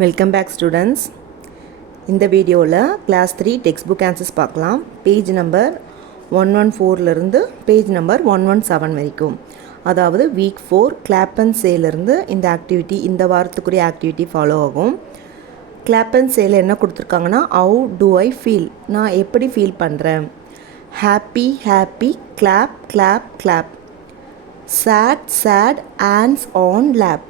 Welcome back students. இந்த வீடியோவில் class 3 textbook answers பார்க்கலாம். பேஜ் நம்பர் 114லேருந்து பேஜ் நம்பர் 117 வரைக்கும். அதாவது வீக் 4 கிளாப் அண்ட் சேலேருந்து இந்த ஆக்டிவிட்டி, இந்த வாரத்துக்குரிய ஆக்டிவிட்டி ஃபாலோ ஆகும். கிளாப் அண்ட் சேல் என்ன கொடுத்துருக்காங்கன்னா, ஹவு டு ஐ ஃபீல், நான் எப்படி ஃபீல் பண்ணுறேன். Happy happy clap clap clap. Sad sad hands on lap.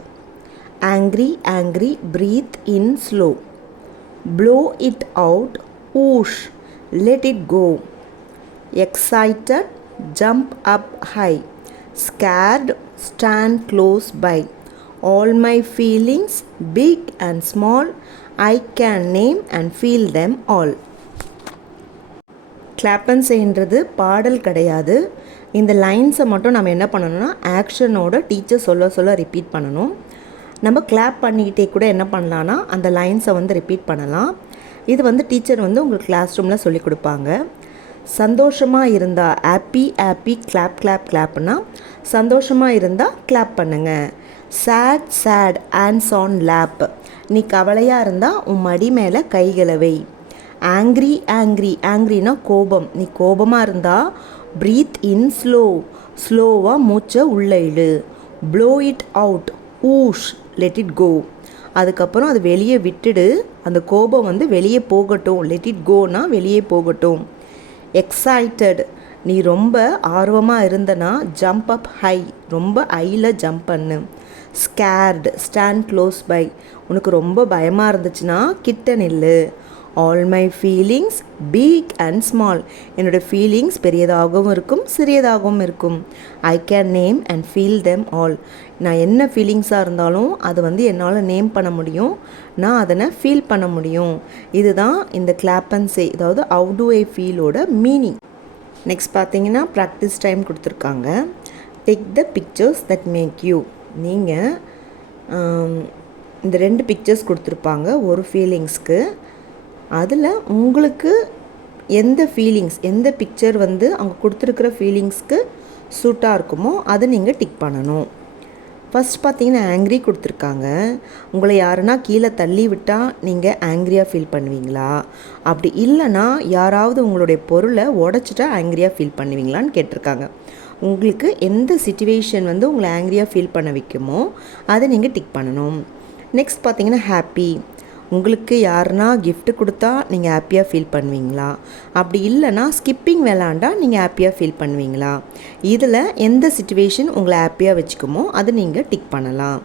Angry, angry, breathe in slow. Blow it out, whoosh, let it go. Excited, jump up high. Scared, stand close by. All my feelings, big and small, I can name and feel them all. Clap and சேன்றது பாடல் கிடையாது. இந்த லைன்ஸை மட்டும் நம்ம என்ன பண்ணணும்னா ஆக்ஷனோட teacher சொல்ல repeat பண்ணணும். நம்ம கிளாப் பண்ணிக்கிட்டே கூட என்ன பண்ணலான்னா அந்த லைன்ஸை ரிப்பீட் பண்ணலாம். இது டீச்சர் உங்களுக்கு கிளாஸ் ரூமில் சொல்லிக் கொடுப்பாங்க. சந்தோஷமாக இருந்தால் ஹாப்பி ஹாப்பி கிளாப் கிளாப் கிளாப்னா சந்தோஷமாக இருந்தால் கிளாப் பண்ணுங்கள். Sad sad hands on lap, நீ கவலையாக இருந்தால் உன் மடி மேலே கைகளை வை. ஆங்க்ரி ஆங்க்ரி, ஆங்க்ரினா கோபம், நீ கோபமாக இருந்தால் ப்ரீத் இன் ஸ்லோவாக மூச்சை உள்ள இழு. ப்ளோ இட் அவுட், ஊஷ், லெட் இட் கோ. அதுக்கப்புறம் அது வெளியே விட்டுடு, அந்த கோபம் வெளியே போகட்டும். லெட் இட் கோனா வெளியே போகட்டும். எக்ஸைட்டட், நீ ரொம்ப ஆர்வமாக இருந்தனா ஜம்ப் அப் ஹை, ரொம்ப ஹையில் ஜம்ப் பண்ணு. ஸ்கேர்டு, ஸ்டாண்ட் க்ளோஸ் பை, உனக்கு ரொம்ப பயமாக இருந்துச்சுன்னா கிட்ட நில்லு. All my feelings big and small, என்னோடய ஃபீலிங்ஸ் பெரியதாகவும் இருக்கும் சிறியதாகவும் இருக்கும். I can name and feel them all, நான் என்ன ஃபீலிங்ஸாக இருந்தாலும் அது என்னால் நேம் பண்ண முடியும், நான் அதனை ஃபீல் பண்ண முடியும். இதுதான் இந்த கிளாப் அண்ட் சே, அதாவது ஹவ் டு ஐ ஃபீலோட மீனிங். நெக்ஸ்ட் பார்த்தீங்கன்னா ப்ராக்டிஸ் டைம் கொடுத்துருக்காங்க. Take the pictures that make you. நீங்கள் இந்த 2 பிக்சர்ஸ் கொடுத்துருப்பாங்க ஒரு ஃபீலிங்ஸ்க்கு. அதில் உங்களுக்கு எந்த ஃபீலிங்ஸ், எந்த பிக்சர் அவங்க கொடுத்துருக்குற ஃபீலிங்ஸ்க்கு சூட்டாக இருக்குமோ அதை நீங்கள் டிக் பண்ணணும். ஃபஸ்ட் பார்த்தீங்கன்னா ஆங்க்ரி கொடுத்துருக்காங்க. உங்களை யாருன்னா கீழே தள்ளி விட்டால் நீங்கள் ஆங்க்ரியாக ஃபீல் பண்ணுவீங்களா, அப்படி இல்லைன்னா யாராவது உங்களுடைய பொருளை உடச்சிட்டா ஆங்க்ரியாக ஃபீல் பண்ணுவீங்களான்னு கேட்டிருக்காங்க. உங்களுக்கு எந்த சிச்சுவேஷன் உங்களை ஆங்க்ரியாக ஃபீல் பண்ண வைக்குமோ அதை நீங்கள் டிக் பண்ணணும். நெக்ஸ்ட் பார்த்தீங்கன்னா ஹாப்பி, உங்களுக்கு யாருன்னா கிஃப்ட் கொடுத்தா நீங்கள் ஹாப்பியாக ஃபீல் பண்ணுவீங்களா, அப்படி இல்லைன்னா ஸ்கிப்பிங் விளாண்டா நீங்கள் ஹாப்பியாக ஃபீல் பண்ணுவீங்களா. இதில் எந்த சிச்சுவேஷன் உங்களை ஹாப்பியாக வச்சுக்குமோ அதை நீங்கள் டிக் பண்ணலாம்.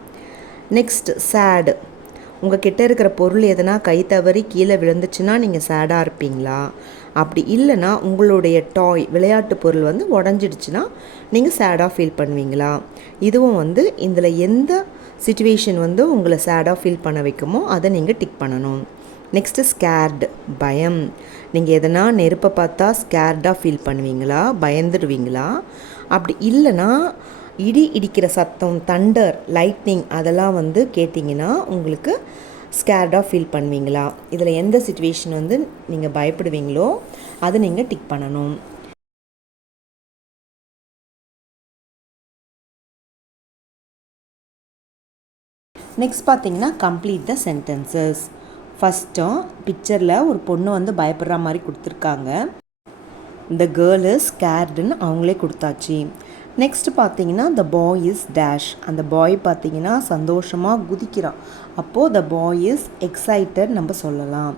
நெக்ஸ்ட் சேடு, உங்கள் கிட்டே இருக்கிற பொருள் எதனா கை தவறி கீழே விழுந்துச்சுன்னா நீங்கள் சேடாக இருப்பீங்களா, அப்படி இல்லைன்னா உங்களுடைய டாய் விளையாட்டு பொருள் உடஞ்சிடுச்சுன்னா நீங்கள் சேடாக ஃபீல் பண்ணுவீங்களா. இதுவும் இதில் எந்த சிச்சுவேஷன் உங்களை சேடாக ஃபீல் பண்ண வைக்குமோ அதை நீங்கள் டிக் பண்ணணும். நெக்ஸ்ட்டு ஸ்கேர்டு, பயம், நீங்கள் எதனா நெருப்பை பார்த்தா ஸ்கேர்டாக ஃபீல் பண்ணுவீங்களா, பயந்துடுவீங்களா, அப்படி இல்லைன்னா இடி இடிக்கிற சத்தம், தண்டர், லைட்னிங் அதெல்லாம் கேட்டிங்கன்னா உங்களுக்கு ஸ்கேர்டாக ஃபீல் பண்ணுவீங்களா. இதில் எந்த சிச்சுவேஷன் நீங்கள் பயப்படுவீங்களோ அதை நீங்கள் டிக் பண்ணணும். நெக்ஸ்ட் பார்த்தீங்கன்னா கம்ப்ளீட் த சென்டென்சஸ். ஃபஸ்ட்டும் பிக்சரில் ஒரு பொண்ணு பயப்படுற மாதிரி கொடுத்துருக்காங்க. இந்த கேர்ள் இஸ் ஸ்கேர்டுன்னு அவங்களே கொடுத்தாச்சு. நெக்ஸ்ட் பார்த்தீங்கன்னா த பாய் இஸ் டேஷ், அந்த பாய் பார்த்தீங்கன்னா சந்தோஷமாக குதிக்கிறான், அப்போது த பாய் இஸ் எக்ஸைட்டட் நம்ம சொல்லலாம்.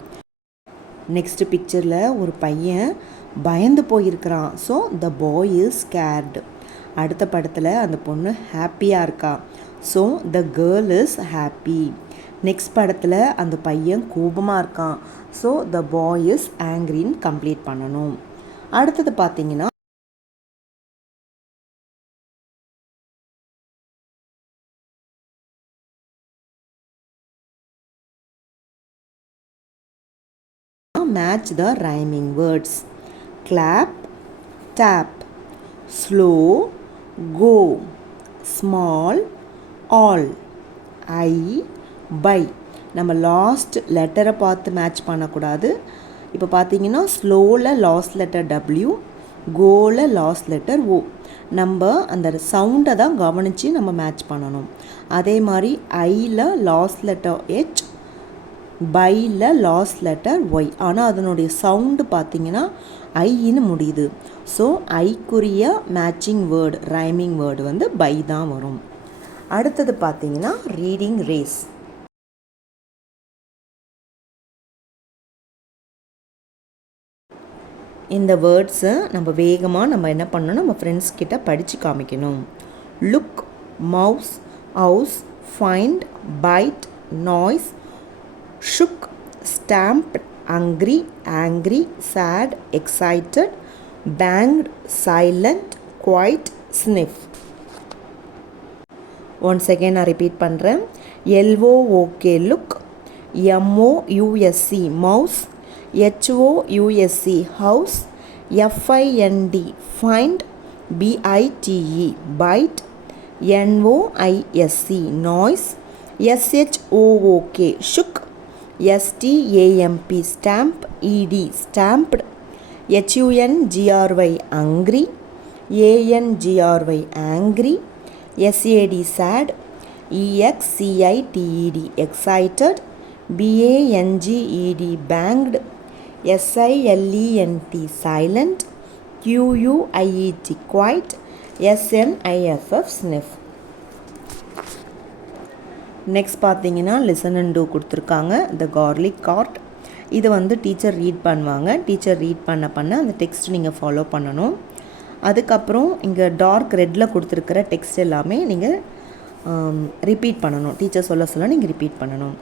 நெக்ஸ்ட் பிக்சரில் ஒரு பையன் பயந்து போயிருக்கிறான், so the boy is scared. அடுத்த படத்தில் அந்த பொண்ணு ஹாப்பியாக இருக்கா, so the girl is happy. Next படத்தில் அந்த பையன் கோபமாக இருக்கான், ஸோ த பாய் இஸ் ஆங்க்ரின்னு கம்ப்ளீட் பண்ணணும். அடுத்தது பார்த்தீங்கன்னா match the rhyming words. Clap, tap, slow, go, small, all, I, by. நம்ம லாஸ்ட் லெட்டரை பார்த்து மேட்ச் பண்ணக்கூடாது. இப்போ பார்த்தீங்கன்னா ஸ்லோவில் லாஸ்ட் லெட்டர் W, கோவில் லாஸ்ட் லெட்டர் O. நம்ம அந்த சவுண்டை தான் கவனித்து நம்ம மேட்ச் பண்ணணும். அதே மாதிரி ஐயில் லாஸ்ட் லெட்டர் H, பையில் லாஸ்ட் லெட்டர் ஒய், ஆனால் அதனுடைய சவுண்டு பார்த்தீங்கன்னா ஐன்னு முடியுது. ஸோ ஐக்குரிய மேட்சிங் வேர்டு ரைமிங் வேர்டு வந்து பை தான் வரும். அடுத்தது பார்த்தீங்கன்னா ரீடிங் ரேஸ். இந்த வேர்ட்ஸை நம்ம வேகமாக நம்ம என்ன பண்ணணும், நம்ம ஃப்ரெண்ட்ஸ் கிட்ட படித்து காமிக்கணும். Look, mouse, house, find, byte, noise, ஷுக், stamped, hungry, angry, sad, excited, banged, silent, quiet, sniff. Once again நான் ரிப்பீட் பண்ணுறேன். LOOK look, MOUSE mouse, HOUSE house, FIND find, BITE bite, NOISE noise, SHOOK shook, STAMP stamp, ED stamped, HUNGRY hungry, ANGRY angry, SAD sad, EXCITED excited, BANGED banged, SILENT silent, QUIET quiet, SNIFF sniff. Next பார்த்தீங்கன்னா listen and two கொடுத்துருக்காங்க. த garlic card, இது வந்து teacher read பண்ணுவாங்க. Teacher read பண்ண அந்த text நீங்கள் follow பண்ணணும். அதுக்கப்புறம் இங்கே டார்க் ரெட்டில் கொடுத்துருக்கிற டெக்ஸ்ட் எல்லாமே நீங்கள் ரிப்பீட் பண்ணணும். டீச்சர் சொல்ல நீங்கள் ரிப்பீட் பண்ணணும்.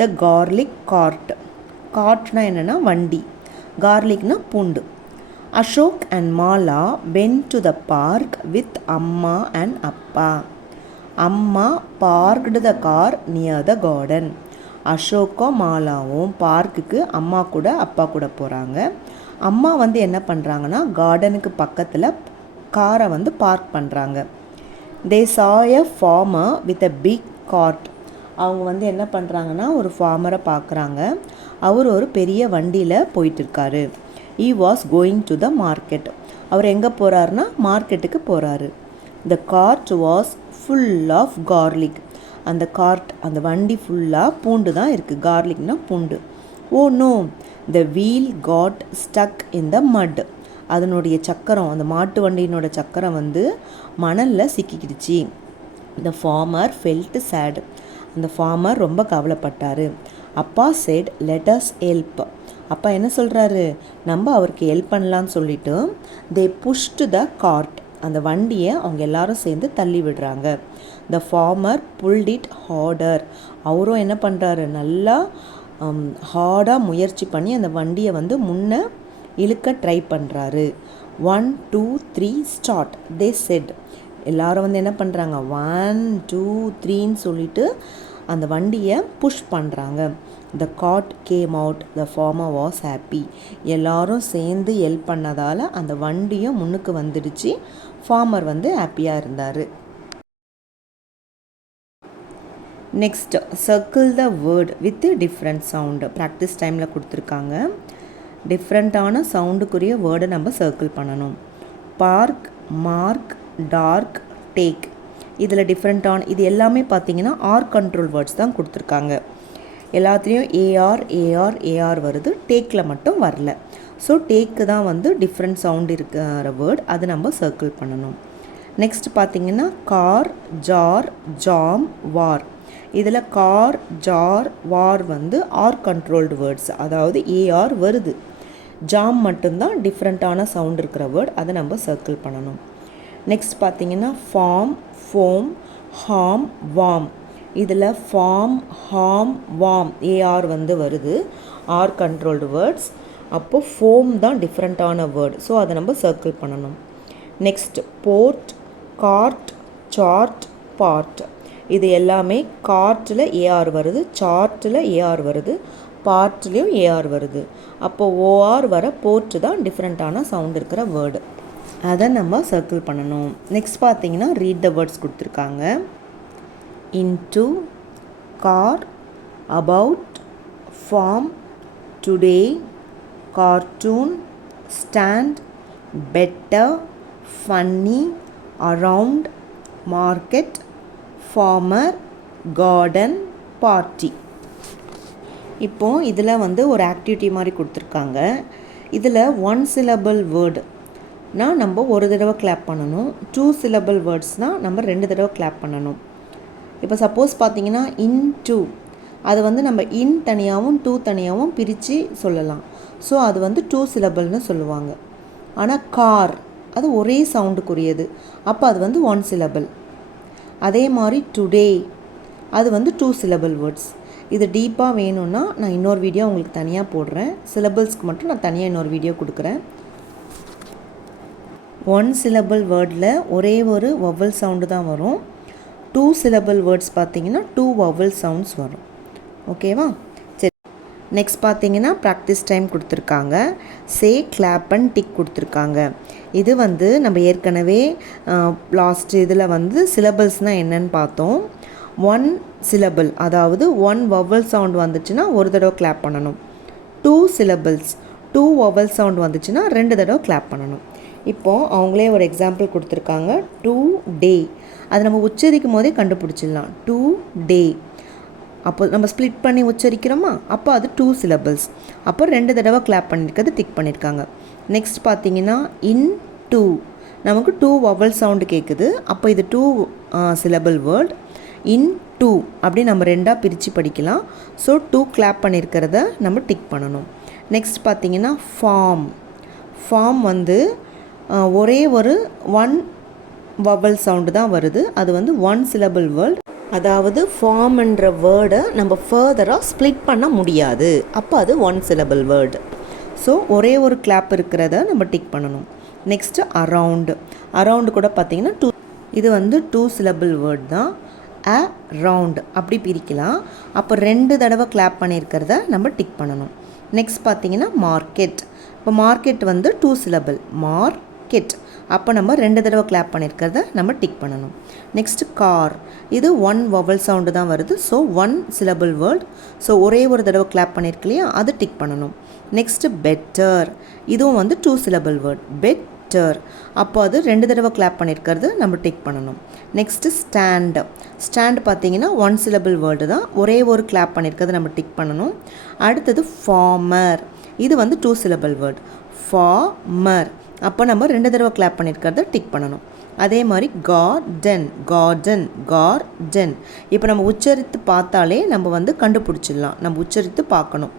த கார்லிக் கார்ட், கார்ட்னா என்னென்னா வண்டி, கார்லிக்னா பூண்டு. Ashok and Mala went to the park with amma and appa. Amma parked the car near the garden. அசோக்கும் மாலாவும் பார்க்குக்கு அம்மா கூட அப்பா கூட போகிறாங்க. அம்மா வந்து என்ன பண்ணுறாங்கன்னா கார்டனுக்கு பக்கத்தில் காரை வந்து பார்க் பண்ணுறாங்க. They saw a farmer with a big cart. அவங்க வந்து என்ன பண்ணுறாங்கன்னா ஒரு ஃபார்மரை பார்க்குறாங்க. அவர் ஒரு பெரிய வண்டியில் போயிட்டுருக்காரு. He was going to the market. அவர் எங்கே போகிறாருன்னா மார்க்கெட்டுக்கு போகிறாரு. The cart was full of garlic. அந்த கார்ட், அந்த வண்டி ஃபுல்லாக பூண்டு தான் இருக்குது. கார்லிக்னா பூண்டு. Oh no, the wheel got stuck in the mud. அதனுடைய சக்கரம், அந்த மாட்டு வண்டியினோட சக்கரம் வந்து மணலில் சிக்கிக்கிடுச்சு. The farmer felt sad. அந்த ஃபார்மர் ரொம்ப கவலைப்பட்டார். அப்பா செட் லெட் அஸ் ஹெல்ப். அப்பா என்ன சொல்கிறாரு, நம்ம அவருக்கு ஹெல்ப் பண்ணலான்னு சொல்லிட்டு தே புஷ்டு த கார்ட். அந்த வண்டியை அவங்க எல்லாரும் சேர்ந்து தள்ளி விடுறாங்க. த ஃபார்மர் புல்ட் இட் ஹார்டர். அவரும் என்ன பண்ணுறாரு, நல்லா ஹார்டாக முயற்சி பண்ணி அந்த வண்டியை வந்து முன்ன இழுக்க ட்ரை பண்ணுறாரு. 1 2 3 ஸ்டார்ட் தே செட். எல்லாரும் வந்து என்ன பண்ணுறாங்க, 1 2 3ன்னு சொல்லிட்டு அந்த வண்டியை புஷ் பண்ணுறாங்க. The cart came out. The farmer was happy. எல்லாரும் சேர்ந்து ஹெல்ப் பண்ணதால் அந்த வண்டியும் முன்னுக்கு வந்துடுச்சு. ஃபார்மர் வந்து ஹாப்பியாக இருந்தார். Next, circle the word with different sound. Practice டைமில் கொடுத்துருக்காங்க. டிஃப்ரெண்ட்டான சவுண்டுக்குரிய வேர்டை நம்ம சர்க்கிள் பண்ணணும். Park, mark, dark, take. இதில் டிஃப்ரெண்ட்டான இது எல்லாமே பார்த்தீங்கன்னா ஆர் கண்ட்ரோல் வேர்ட்ஸ் தான் கொடுத்துருக்காங்க. எல்லாத்துலேயும் ஏஆர் ஏஆர் ஏஆர் வருது, டேக்கில் மட்டும் வரல. ஸோ டேக்கு தான் வந்து டிஃப்ரெண்ட் சவுண்ட் இருக்கிற வேர்ட், அது நம்ம சர்க்கிள் பண்ணணும். நெக்ஸ்ட் பார்த்திங்கன்னா கார், ஜார், ஜாம், வார். இதில் கார், ஜார், வார் வந்து ஆர் கண்ட்ரோல்டு வேர்ட்ஸ், அதாவது ஏஆர் வருது. ஜாம் மட்டும்தான் டிஃப்ரெண்ட்டான சவுண்ட் இருக்கிற வேர்ட், அதை நம்ம சர்க்கிள் பண்ணணும். நெக்ஸ்ட் பார்த்திங்கன்னா ஃபார்ம், ஃபோம், ஹார்ம், வார்ம். இதில் ஃபார்ம், ஹார்ம், வார்ம் ஏஆர் வந்து வருது, ஆர் கண்ட்ரோல்டு வேர்ட்ஸ். அப்போது ஃபோம் தான் டிஃப்ரெண்ட்டான வேர்டு, ஸோ அதை நம்ம சர்க்கிள் பண்ணணும். Next port, cart, chart, part. இது எல்லாமே கார்ட்டில் ஏஆர் வருது, சார்ட்டில் ஏஆர் வருது, பார்ட்லேயும் ஏஆர் வருது. அப்போது ஓஆர் வர போர்ட்டு தான் டிஃப்ரெண்ட்டான சவுண்ட் இருக்கிற வேர்டு, அதை நம்ம சர்க்கிள் பண்ணணும். நெக்ஸ்ட் பார்த்தீங்கன்னா ரீட் த வேர்ட்ஸ் கொடுத்துருக்காங்க. Into, car, about, farm, today, cartoon, stand, better, funny, around, market, farmer, garden, party. இப்போது இதில் வந்து ஒரு ஆக்டிவிட்டி மாதிரி கொடுத்துருக்காங்க. இதில் 1 syllable வேர்டுனால் நம்ம ஒரு தடவை கிளாப் பண்ணணும். 2 syllable வேர்ட்ஸ்னால் நம்ம 2 தடவை கிளாப் பண்ணணும். இப்போ சப்போஸ் பார்த்தீங்கன்னா இன்டு அது வந்து நம்ம இன் தனியாகவும் டூ தனியாகவும் பிரித்து சொல்லலாம். ஸோ அது வந்து 2 syllableன்னு சொல்லுவாங்க. ஆனால் கார் அது ஒரே சவுண்டுக்குரியது, அப்போ அது வந்து 1 syllable. அதே மாதிரி டுடே அது வந்து 2 syllable வேர்ட்ஸ். இது டீப்பாக வேணும்னா நான் இன்னொரு வீடியோ உங்களுக்கு தனியாக போடுறேன். சிலபிள்ஸ்க்கு மட்டும் நான் தனியாக இன்னொரு வீடியோ கொடுக்குறேன். 1 syllable வேர்டில் ஒரே ஒரு வவல் சவுண்டு தான் வரும். 2 syllable வேர்ட்ஸ் பார்த்தீங்கன்னா 2 வவல் சவுண்ட்ஸ் வரும். ஓகேவா? சரி, நெக்ஸ்ட் பார்த்தீங்கன்னா ப்ராக்டிஸ் டைம் கொடுத்துருக்காங்க. சே, கிளாப் அண்ட் டிக் கொடுத்துருக்காங்க. இது வந்து நம்ம ஏற்கனவே லாஸ்ட் இதில் வந்து சிலபிள்ஸ்னால் என்னன்னு பார்த்தோம். 1 syllable அதாவது 1 வவல் சவுண்ட் வந்துச்சுன்னா ஒரு தடவை கிளாப் பண்ணணும். 2 syllables 2 வவல் சவுண்ட் வந்துச்சுன்னா 2 தடவை கிளாப் பண்ணணும். இப்போது அவங்களே ஒரு எக்ஸாம்பிள் கொடுத்துருக்காங்க. 2 டே அது நம்ம உச்சரிக்கும் போதே கண்டுபிடிச்சிடலாம். 2 டே அப்போ நம்ம ஸ்ப்ளிட் பண்ணி உச்சரிக்கிறோமா, அப்போ அது 2 syllables. அப்போ 2 தடவை கிளாப் பண்ணியிருக்கிறது டிக் பண்ணியிருக்காங்க. நெக்ஸ்ட் பார்த்தீங்கன்னா இன் டூ நமக்கு 2 வவல் சவுண்டு கேட்குது. அப்போ இது 2 syllable வேர்ட். இன் டூ அப்படி நம்ம 2ஆக பிரித்து படிக்கலாம். ஸோ 2 கிளாப் பண்ணியிருக்கிறத நம்ம டிக் பண்ணணும். நெக்ஸ்ட் பார்த்தீங்கன்னா ஃபார்ம் வந்து ஒரே ஒரு 1 வவல் சவுண்டு தான் வருது. அது வந்து 1 syllable வேர்ட். அதாவது ஃபார்ம்ன்ற வேர்டை நம்ம ஃபர்தராக ஸ்ப்ளிட் பண்ண முடியாது, அப்போ அது 1 syllable வேர்டு. ஸோ ஒரே ஒரு கிளாப் இருக்கிறத நம்ம டிக் பண்ணணும். நெக்ஸ்ட்டு அரவுண்டு கூட பார்த்திங்கன்னா இது வந்து 2 syllable வேர்ட் தான். ரவுண்ட் அப்படி பிரிக்கலாம். அப்போ 2 தடவை கிளாப் பண்ணியிருக்கிறத நம்ம டிக் பண்ணணும். நெக்ஸ்ட் பார்த்தீங்கன்னா மார்க்கெட். இப்போ மார்க்கெட் வந்து 2 syllable மார்க்கெட். அப்போ நம்ம 2 தடவை கிளாப் பண்ணியிருக்கிறத நம்ம டிக் பண்ணணும். நெக்ஸ்ட்டு கார் இது 1 வவல் சவுண்டு தான் வருது. So 1 syllable word. ஸோ ஒரே ஒரு தடவை கிளாப் பண்ணியிருக்கு இல்லையா, அது டிக் பண்ணணும். நெக்ஸ்ட்டு பெட்டர் இதுவும் வந்து 2 syllable வேர்ட் பெட்டர். அப்போ அது 2 தடவை கிளாப் பண்ணியிருக்கிறது நம்ம டிக் பண்ணணும். நெக்ஸ்ட்டு ஸ்டாண்ட் பார்த்தீங்கன்னா 1 syllable வேர்டு தான். ஒரே ஒரு கிளாப் பண்ணியிருக்கிறது நம்ம டிக் பண்ணணும். அடுத்தது ஃபார்மர் இது வந்து 2 syllable வேர்ட் ஃபார்மர். அப்போ நம்ம 2 தடவை கிளாப் பண்ணியிருக்கிறத டிக் பண்ணணும். அதே மாதிரி கார்டன். இப்போ நம்ம உச்சரித்து பார்த்தாலே நம்ம வந்து கண்டுபிடிச்சிடலாம், நம்ம உச்சரித்து பார்க்கணும்.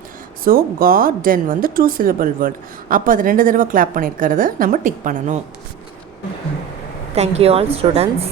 ஸோ கார்டன் வந்து 2 syllable வேர்ட். அப்போ அது 2 தடவை கிளாப் பண்ணியிருக்கிறத நம்ம டிக் பண்ணணும். Thank you all students.